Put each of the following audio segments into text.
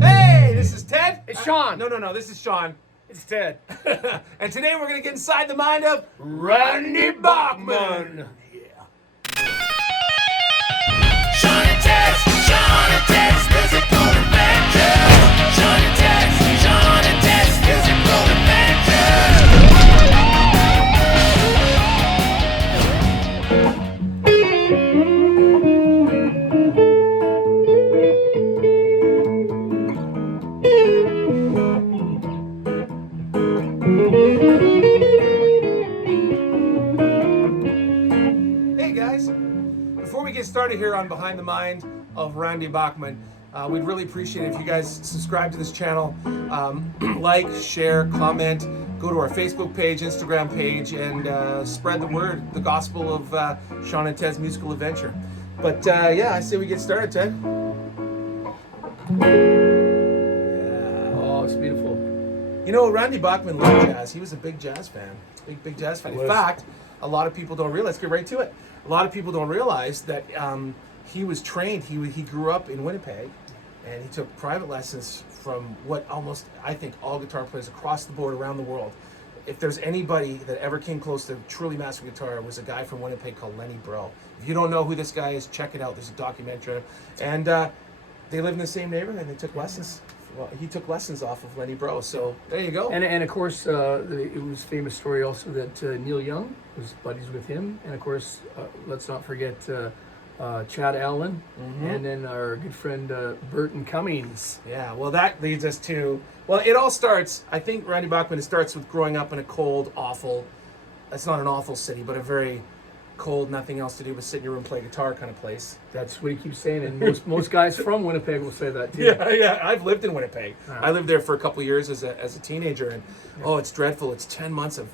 Hey, this is Ted. It's Shawn. No, this is Shawn. It's Ted. And today we're going to get inside the mind of Randy Bachman. Shawn and Ted's musical adventure. Shawn and Ted's musical Hey guys, before we get started here on Behind the Mind of Randy Bachman, we'd really appreciate it if you guys subscribe to this channel, like, share, comment, go to our Facebook page, Instagram page, and spread the word, the gospel of Shawn and Ted's musical adventure. But yeah, I say we get started, Ted. Oh, it's beautiful. You know, Randy Bachman loved jazz. He was a big jazz fan, big jazz fan. In fact, a lot of people don't realize. Let's get right to it. A lot of people don't realize that he was trained. He grew up in Winnipeg, and he took private lessons from what almost, I think, all guitar players across the board around the world. If there's anybody that ever came close to truly mastering guitar, it was a guy from Winnipeg called Lenny Breau. If you don't know who this guy is, check it out. There's a documentary, and they live in the same neighborhood. And they took lessons. Well, he took lessons off of Lenny Breau, so there you go. And of course, it was a famous story also that Neil Young was buddies with him. And of course, let's not forget Chad Allen, and then our good friend Burton Cummings. Yeah, well, that leads us to, well, it all starts, I think Randy Bachman, it starts with growing up in a cold, awful, it's not an awful city, but a very cold, nothing else to do but sit in your room, play guitar kind of place. That's what he keeps saying, and most guys from Winnipeg will say that too. Yeah, I've lived in Winnipeg. I lived there for a couple of years as a teenager, and oh, it's dreadful. It's 10 months of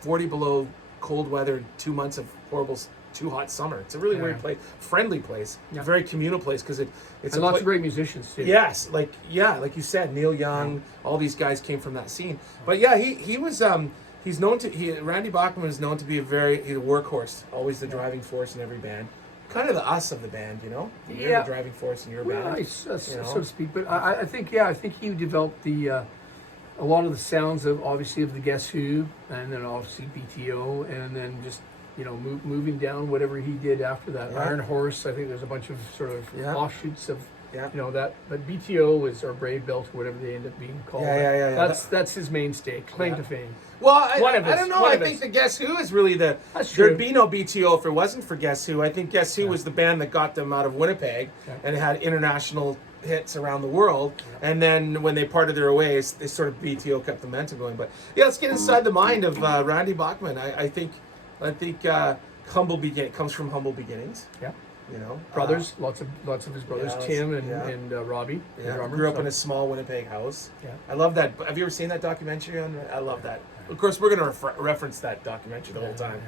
40 below cold weather, 2 months of horrible, too hot summer. It's a really weird place, friendly place, very communal place, because it's and lots of great musicians too. Yes, like you said, Neil Young, all these guys came from that scene. But yeah, he was he's known to Randy Bachman is known to be he's a workhorse, always the driving force in every band. Kind of the us of the band, you know. You're the driving force in your band, so to speak. But I think he developed a lot of the sounds of obviously of the Guess Who, and then obviously BTO, and then just moving down whatever he did after that. Iron Horse. I think there's a bunch of sort of offshoots of. That, but BTO is our Brave Belt, or whatever they end up being called. That's his mainstay, claim to fame. Well, I don't know. I think the Guess Who is really there'd be no BTO if it wasn't for Guess Who. I think Guess Who was the band that got them out of Winnipeg and had international hits around the world. And then when they parted their ways, they sort of BTO kept the momentum going. But yeah, let's get inside the mind of Randy Bachman. I think comes from humble beginnings. Yeah. You know, brothers, lots of his brothers, Tim and Robbie. Yeah, drummer, grew up in a small Winnipeg house. Yeah, I love that. Have you ever seen that documentary on? I love that. Of course, we're going to reference that documentary the whole time.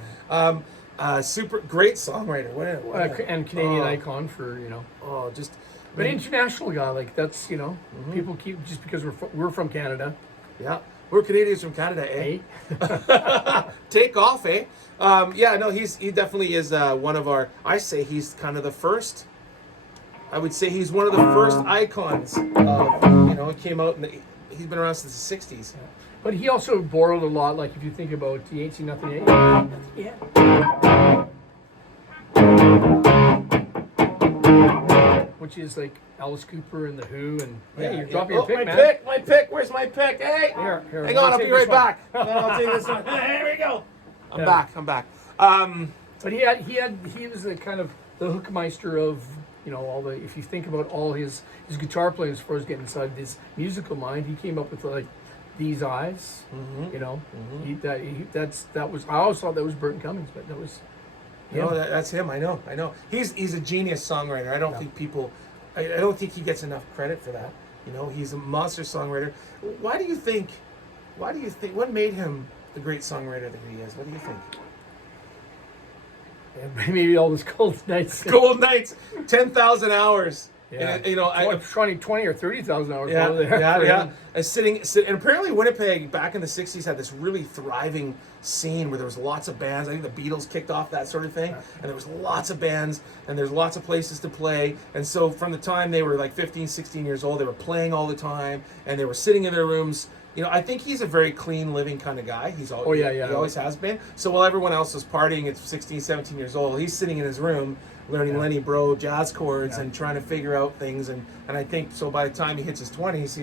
Super great songwriter. And Canadian icon for but international guy, like that's people keep just because we're from Canada. Yeah. We're Canadians from Canada, eh? Take off, eh? He definitely is one of our. I say he's kind of the first. I would say he's one of the first icons. He came out and he's been around since the '60s. Yeah. But he also borrowed a lot. Like if you think about the Ain't Seen Nothing Yet. Which is like Alice Cooper and The Who, and you're dropping your pick, man. My pick, where's my pick? Hey, here, hang on, I'll be right back. I'll take this one. Here we go. I'm back. But he was the kind of the hookmeister of all the. If you think about all his guitar playing as far as getting inside his musical mind, he came up with like These Eyes. That was. I always thought that was Burton Cummings, but that was. No, that's him. I know. He's a genius songwriter. I don't think he gets enough credit for that. He's a monster songwriter. Why do you think? What made him the great songwriter that he is? What do you think? Yeah, maybe all those cold nights. Cold nights. 10,000 hours. Yeah. And, you know, 20 or 30,000 hours. yeah, probably there yeah, for yeah. him. And apparently Winnipeg back in the '60s had this really thriving scene where there was lots of bands. I think the Beatles kicked off that sort of thing, and there was lots of bands, and there's lots of places to play. And so from the time they were like 15, 16 years old, they were playing all the time, and they were sitting in their rooms. You know, I think he's a very clean living kind of guy. He's always, Oh, yeah. he always has been. So while everyone else was partying at 16, 17 years old, he's sitting in his room learning Lenny Breau jazz chords and trying to figure out things. And I think so by the time he hits his 20s,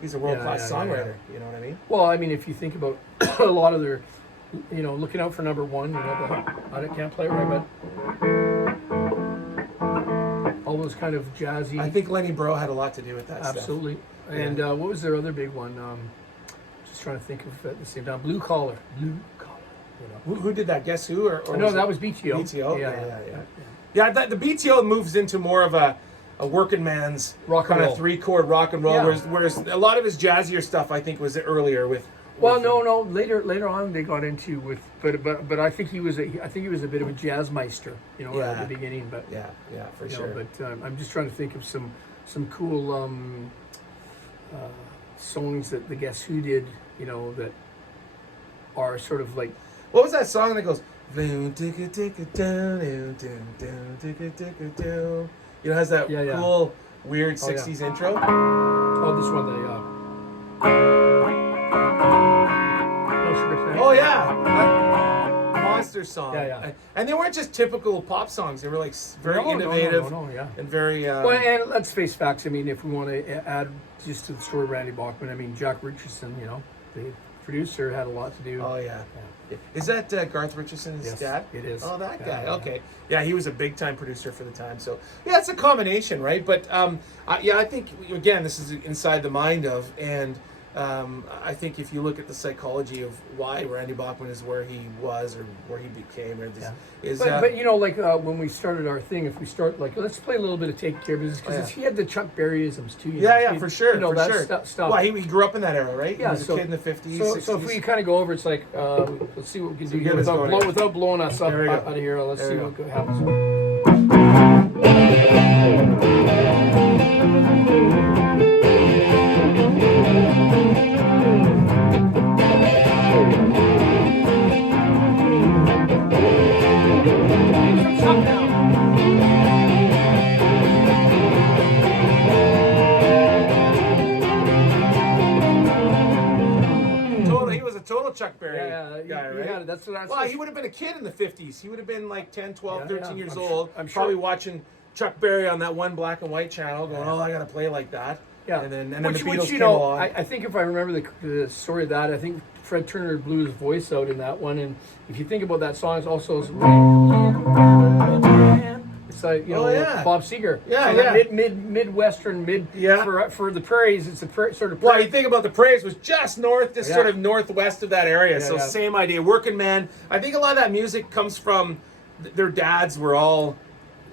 he's a world-class songwriter. You know what I mean? Well, I mean, if you think about a lot of their, you know, looking out for number one, you know, I can't play it right, but all those kind of jazzy. I think Lenny Breau had a lot to do with that absolutely. stuff. And what was their other big one? Just trying to think of at the same time. Blue collar. You know. Who did that? Guess who? Or No, that was BTO. BTO? Yeah, the BTO moves into more of a working man's Rock and kind roll. of 3-chord rock and roll, Yeah. whereas a lot of his jazzier stuff I think was earlier with. Well, no. Later on, they got into with, but I think he was a bit of a jazz meister, you know, at the beginning. But yeah, for you sure. know, but I'm just trying to think of some cool songs that the Guess Who did, you know, that are sort of like. What was that song that goes? You know, has that cool, weird '60s intro. Oh, this one, Oh yeah, monster song. Yeah. And they weren't just typical pop songs. They were like very innovative and very. Well, and let's face facts. I mean, if we want to add just to the story of Randy Bachman, I mean, Jack Richardson, you know, the producer, had a lot to do. Oh yeah. Is that Garth Richardson's dad? It is. Oh, that guy. Okay. Yeah, he was a big time producer for the time. So yeah, it's a combination, right? But I think again, this is inside the mind of, and I think if you look at the psychology of why Randy Bachman is where he was or where he became, or this is. But you know, like when we started our thing, if we start like, let's play a little bit of Take Care of Business, because he had the Chuck Berryisms too. You know? For sure. You know, for that sure. stuff. Well, he grew up in that era, right? Yeah, he was a kid in the 50s, 60s. So if we kind of go over, it's like, let's see what we can do here get us without blowing us up There we go. out of here. Let's There see we what happens. He was a total Chuck Berry guy, right? Yeah, that's what I Well, he would have been a kid in the 50s. He would have been like 10, 12, 13 years old. I'm sure. Probably watching Chuck Berry on that one black and white channel going, oh, I got to play like that. Yeah. And then the Beatles which, you came know, along. I think if I remember the story of that, I think Fred Turner blew his voice out in that one. And if you think about that song, it's also it's like, you know, Bob Seger. Midwestern, for the prairies. It's a sort of. Well, you think about the Prairies was just sort of northwest of that area. So same idea, working man. I think a lot of that music comes from their dads were all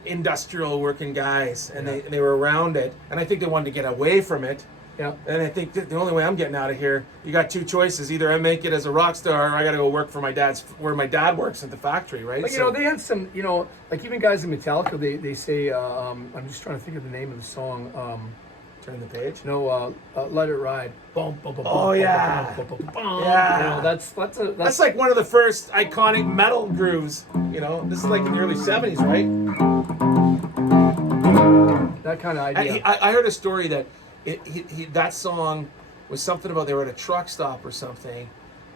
industrial working guys, and they were around it, and I think they wanted to get away from it. Yeah. And I think that the only way I'm getting out of here, you got two choices: either I make it as a rock star, or I got to go work for where my dad works at the factory, right? But you know, they had some, you know, like even guys in Metallica, they say, I'm just trying to think of the name of the song. Turn the page. No, Let It Ride. Oh yeah. Yeah. You know, that's like one of the first iconic metal grooves. You know, this is like in the early '70s, right? That kind of idea. I heard a story that that song was something about they were at a truck stop or something,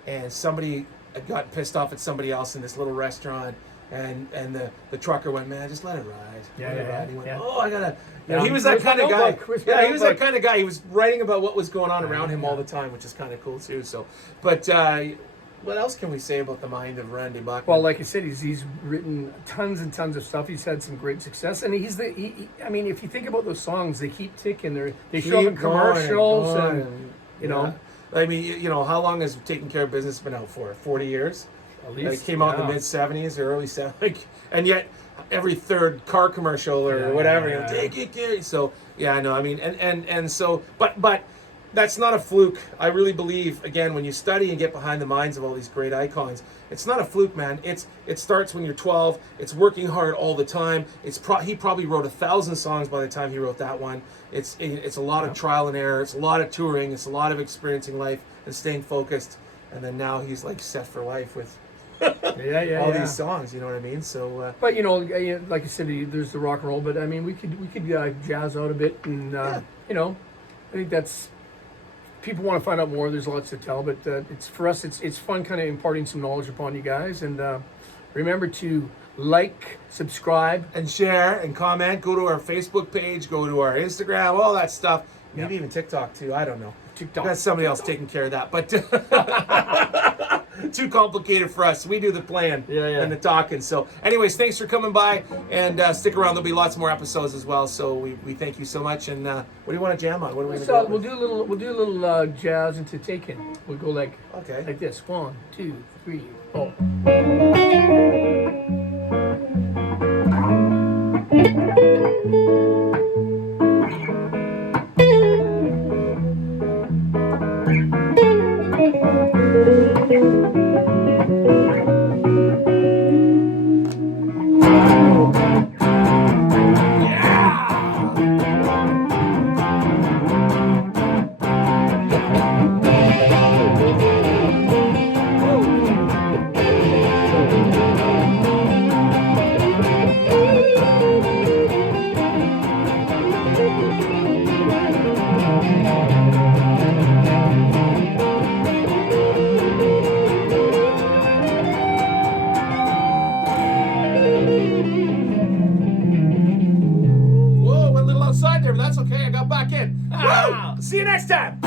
and somebody had gotten pissed off at somebody else in this little restaurant, and the trucker went, man, just let it ride. Let it ride. He went, oh, I gotta. You know, he was that kind of guy. Yeah, he was that kind of guy. He was writing about what was going on around him all the time, which is kind of cool too. So, but what else can we say about the mind of Randy Bachman? Well, like I said, he's written tons and tons of stuff. He's had some great success, and I mean, if you think about those songs, they keep ticking. They show up in commercials, and you know. I mean, you know, how long has Taking Care of Business been out for? 40 years. At least. It came out in the mid '70s or early '70s, and yet every third car commercial or whatever, you know, take it care. So yeah, I know. I mean, and so, but That's not a fluke. I really believe, again, when you study and get behind the minds of all these great icons, it's not a fluke, man. It starts when you're 12. It's working hard all the time. He probably wrote 1,000 songs by the time he wrote that one. It's a lot of trial and error. It's a lot of touring. It's a lot of experiencing life and staying focused. And then now he's like set for life with all these songs. You know what I mean? So, but like I said, there's the rock and roll. But I mean, we could jazz out a bit, and I think that's. People want to find out more. There's lots to tell, but it's for us. It's fun, kind of imparting some knowledge upon you guys. And remember to like, subscribe, and share, and comment. Go to our Facebook page. Go to our Instagram. All that stuff. Maybe even TikTok too. I don't know. TikTok. That's somebody else taking care of that. But too complicated for us. We do the playing and the talking. So, anyways, thanks for coming by, and stick around. There'll be lots more episodes as well. So we thank you so much. And what do you want to jam on? What are we gonna go We'll do a little jazz into Taken. We'll go like this. 1, 2, 3, 4. That's okay. I got back in. Woo! See you next time.